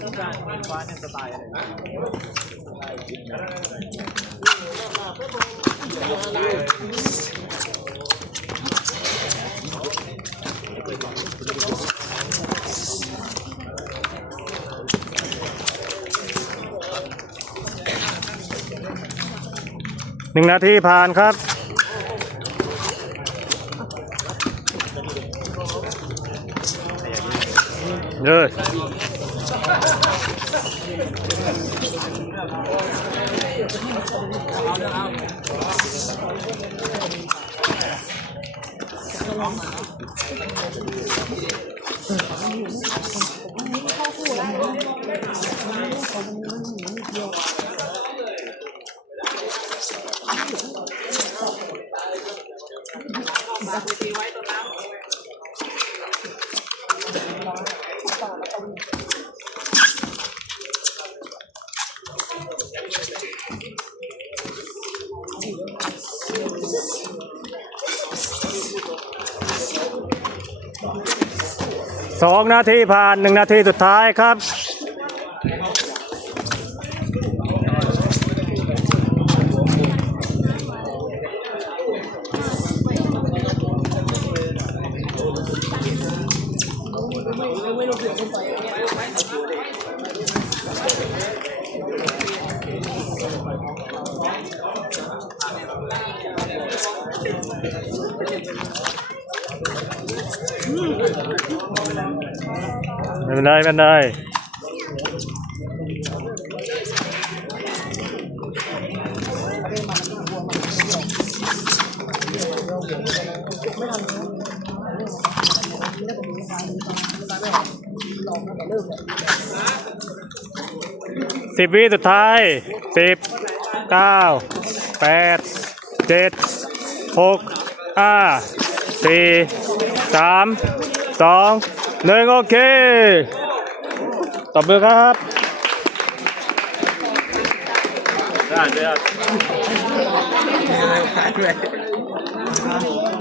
ต้องการฟ้าเนี่ยสไตล์อะไรห นึ่งนาทีผ่านครับ เลย สองนาทีผ่านหนึ่งนาทีสุดท้ายครับ ไม่เป็นไรไม่เป็นไรสิบวิสุดท้ายสิบเก้าแปดเจ็ด หกห้าสี่สามสองหนึ่งโอเคตบมือครับได้ครับ